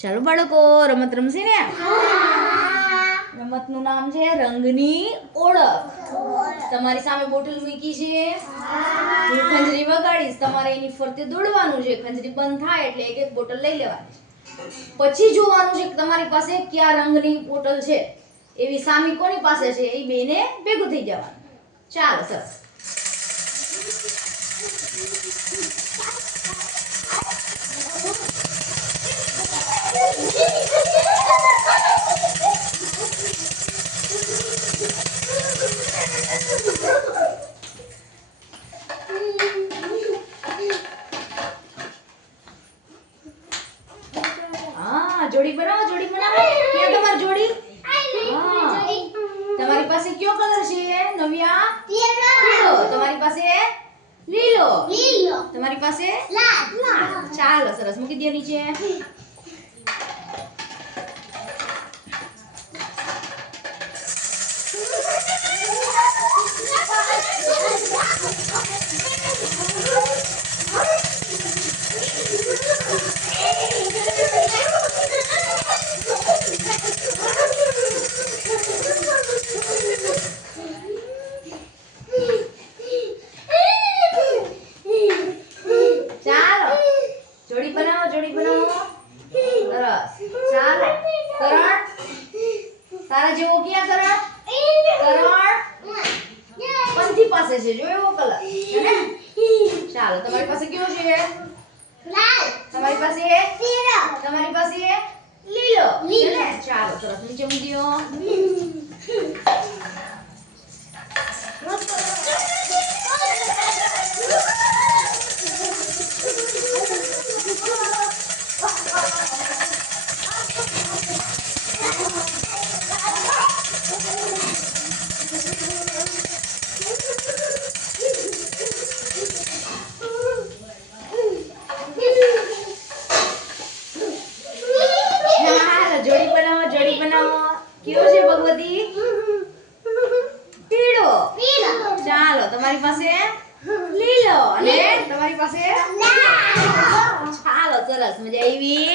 ચાલો બાળકો, રમત રમશે ને? રમતનું નામ છે રંગની ઓળખ. તમારી સામે બોટલ મૂકી છે. હું ખંજરી વગાડીશ, તમારે એની ફરતે દોડવાનું છે. ખંજરી બંધ થાય એટલે એક એક બોટલ લઈ લેવાની. પછી જોવાનું છે કે તમારી પાસે કયા રંગની બોટલ છે. એવી સામી કોની પાસે છે એ બેને ભેગું થઈ જવાનું. ચાલો, સરસ. જોડી બનાવો, જોડી બનાવો. ક્યાં તમારી જોડી? તમારી પાસે કયો કલર છે નવ્યા? પીળો. તમારી પાસે લીલો. તમારી પાસે લાલ. ચાલો, સરસ. મૂકી દે નીચે. જોડી બનાવો. સરસ. ચાલો, કરણ, તારા જેવો ક્યાં કરણ? પંથી પાસે છે, જો એવો કલર છે ને? ચાલો, તમારી પાસે કયો છે? લાલ. તમારી પાસે પીળો. તમારી પાસે લીલો છે ને? ચાલો, સરસ. નીચે મૂકી દો. જોડી બનાવો. કયો છે ભગવતી? પીળો. ચાલો, તમારી પાસે લીલો અને તમારી પાસે લાલ. ચાલો, સરસ. મજા આવી?